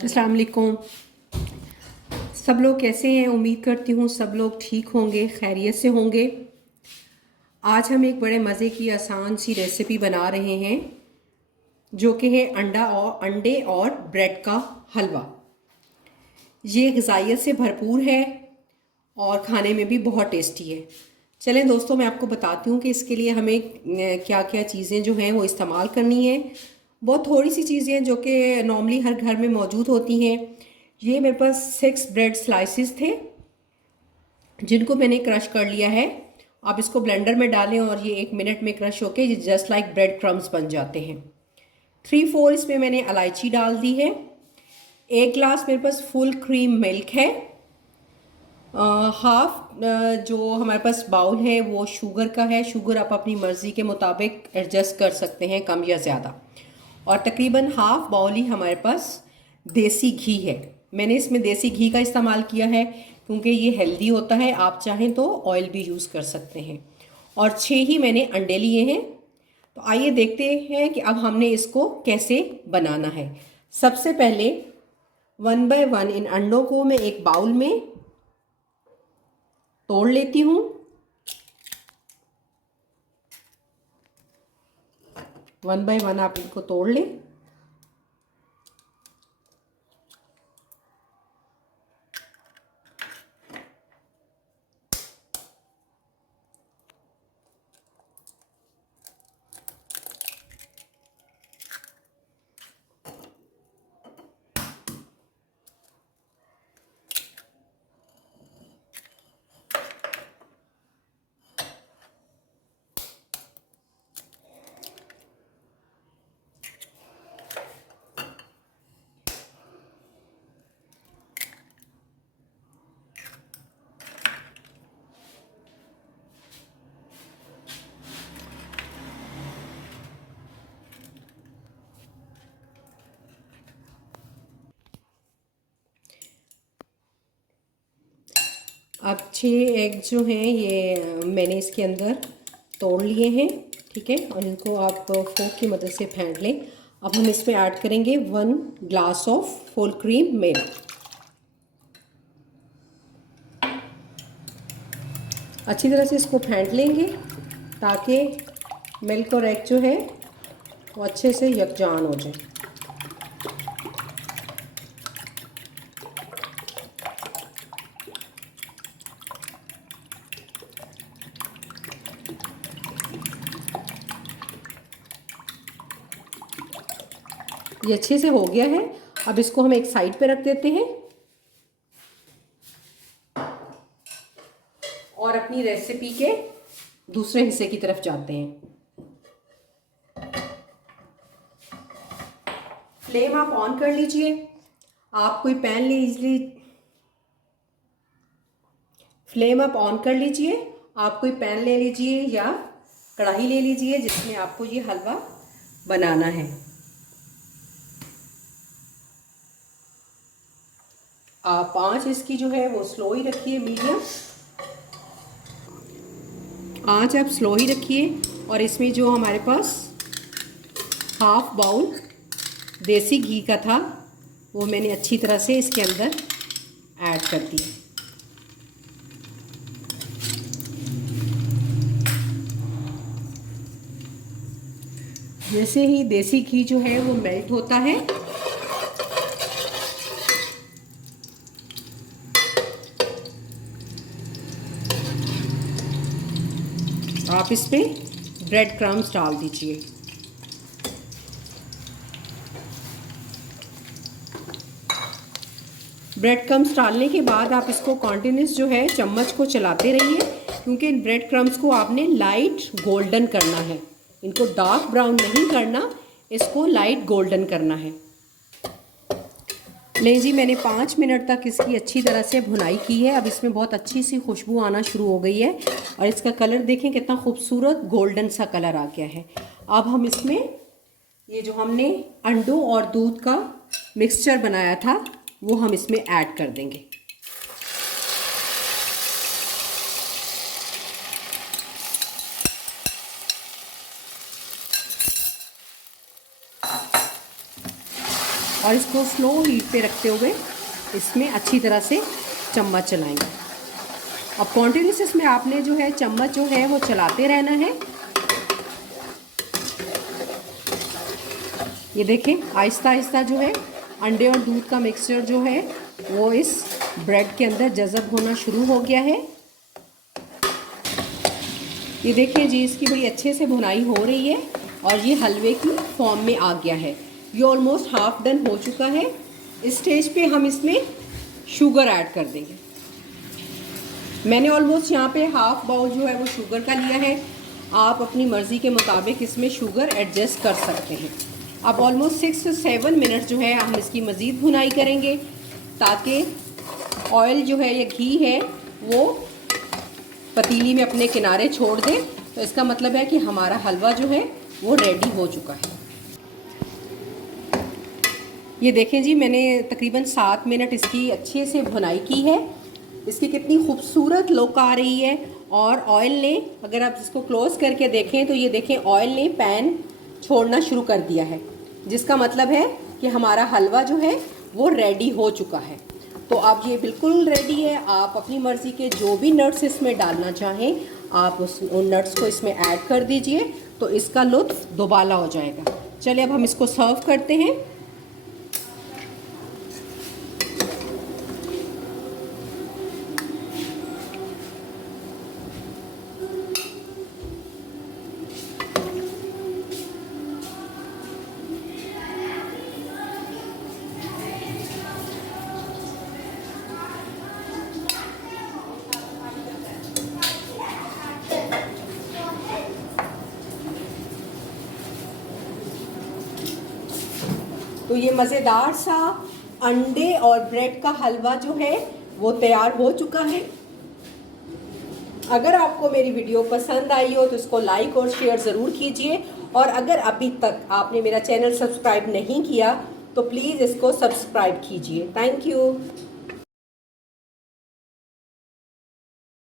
अस्सलाम वालेकुम। सब लोग कैसे हैं? उम्मीद करती हूँ सब लोग ठीक होंगे, खैरियत से होंगे। आज हम एक बड़े मज़े की आसान सी रेसिपी बना रहे हैं जो कि है अंडे और ब्रेड का हलवा। ये ग़िज़ाइयत से भरपूर है और खाने में भी बहुत टेस्टी है। चलें दोस्तों, मैं आपको बताती हूँ कि इसके लिए हमें क्या क्या चीज़ें जो हैं वो इस्तेमाल करनी है। बहुत थोड़ी सी चीज़ें हैं जो कि नॉर्मली हर घर में मौजूद होती हैं। ये मेरे पास 6 ब्रेड स्लाइसिस थे जिनको मैंने क्रश कर लिया है। आप इसको ब्लेंडर में डालें और ये 1 मिनट में क्रश होके जस्ट लाइक ब्रेड क्रम्स बन जाते हैं। 3-4 इसमें मैंने इलायची डाल दी है। 1 ग्लास मेरे पास फुल क्रीम मिल्क है। हाफ जो हमारे पास बाउल है वो शुगर का है। शुगर आप अपनी मर्ज़ी के मुताबिक एडजस्ट कर सकते हैं, कम या ज़्यादा। और तकरीबन हाफ बाउल ही हमारे पास देसी घी है। मैंने इसमें देसी घी का इस्तेमाल किया है क्योंकि ये हेल्दी होता है। आप चाहें तो ऑयल भी यूज़ कर सकते हैं। और 6 ही मैंने अंडे लिए हैं। तो आइए देखते हैं कि अब हमने इसको कैसे बनाना है। सबसे पहले 1 बाय 1 इन अंडों को मैं एक बाउल में तोड़ लेती हूँ। 1 बाय 1 आप इनको तोड़ लें। अब 6 एग जो हैं ये मैंने इसके अंदर तोड़ लिए हैं, ठीक है। और इनको आप फोक की मदद से फेंट लें। अब हम इसमें ऐड करेंगे 1 glass of full cream milk. अच्छी तरह से इसको फेंट लेंगे ताकि मिल्क और एग जो है वो अच्छे से यकजान हो जाए। ये अच्छे से हो गया है। अब इसको हम एक साइड पे रख देते हैं और अपनी रेसिपी के दूसरे हिस्से की तरफ जाते हैं। फ्लेम आप ऑन कर लीजिए। आप कोई पैन ले लीजिए। फ्लेम आप ऑन कर लीजिए। आप कोई पैन ले लीजिए या कढ़ाई ले लीजिए जिसमें आपको ये हलवा बनाना है। आप आंच इसकी जो है वो स्लो ही रखिए, मीडियम आंच आप स्लो ही रखिए। और इसमें जो हमारे पास हाफ बाउल देसी घी का था वो मैंने अच्छी तरह से इसके अंदर ऐड कर दिया। जैसे ही देसी घी जो है वो मेल्ट होता है आप इस पे ब्रेड क्रम्स डाल दीजिए। ब्रेड क्रम्स डालने के बाद आप इसको कॉन्टिन्यूस जो है चम्मच को चलाते रहिए क्योंकि इन ब्रेड क्रम्स को आपने लाइट गोल्डन करना है। इनको डार्क ब्राउन नहीं करना, इसको लाइट गोल्डन करना है। नहीं जी, मैंने 5 मिनट तक इसकी अच्छी तरह से भुनाई की है। अब इसमें बहुत अच्छी सी खुशबू आना शुरू हो गई है और इसका कलर देखें कितना खूबसूरत गोल्डन सा कलर आ गया है। अब हम इसमें ये जो हमने अंडों और दूध का मिक्सचर बनाया था वो हम इसमें ऐड कर देंगे। और इसको स्लो हीट पे रखते हुए इसमें अच्छी तरह से चम्मच चलाएंगे। अब कॉन्टिन्यूस इसमें आपने जो है चम्मच जो है वो चलाते रहना है। ये देखें आहिस्ता आहिस्ता जो है अंडे और दूध का मिक्सचर जो है वो इस ब्रेड के अंदर जज़ब होना शुरू हो गया है। ये देखिए जी, इसकी बड़ी अच्छे से भुनाई हो रही है और ये हलवे की फॉर्म में आ गया है। ये ऑलमोस्ट हाफ डन हो चुका है। इस स्टेज पे हम इसमें शुगर ऐड कर देंगे। मैंने ऑलमोस्ट यहाँ पे हाफ बाउल जो है वो शुगर का लिया है। आप अपनी मर्ज़ी के मुताबिक इसमें शुगर एडजस्ट कर सकते हैं। अब ऑलमोस्ट 6 से 7 मिनट जो है हम इसकी मज़ीद भुनाई करेंगे ताकि ऑयल जो है या घी है वो पतीली में अपने किनारे छोड़ दे। तो इसका मतलब है कि हमारा हलवा जो है वो रेडी हो चुका है। ये देखें जी, मैंने तकरीबन 7 मिनट इसकी अच्छे से भुनाई की है। इसकी कितनी खूबसूरत लुक आ रही है। और ऑयल ने, अगर आप इसको क्लोज़ करके देखें तो ये देखें ऑयल ने पैन छोड़ना शुरू कर दिया है, जिसका मतलब है कि हमारा हलवा जो है वो रेडी हो चुका है। तो अब ये बिल्कुल रेडी है। आप अपनी मर्ज़ी के जो भी नट्स इसमें डालना चाहें आप उन नट्स को इसमें ऐड कर दीजिए, तो इसका लुत्फ़ दोबाला हो जाएगा। चलिए अब हम इसको सर्व करते हैं। तो ये मज़ेदार सा अंडे और ब्रेड का हलवा जो है वो तैयार हो चुका है। अगर आपको मेरी वीडियो पसंद आई हो तो इसको लाइक और शेयर ज़रूर कीजिए। और अगर अभी तक आपने मेरा चैनल सब्सक्राइब नहीं किया तो प्लीज़ इसको सब्सक्राइब कीजिए। Thank you.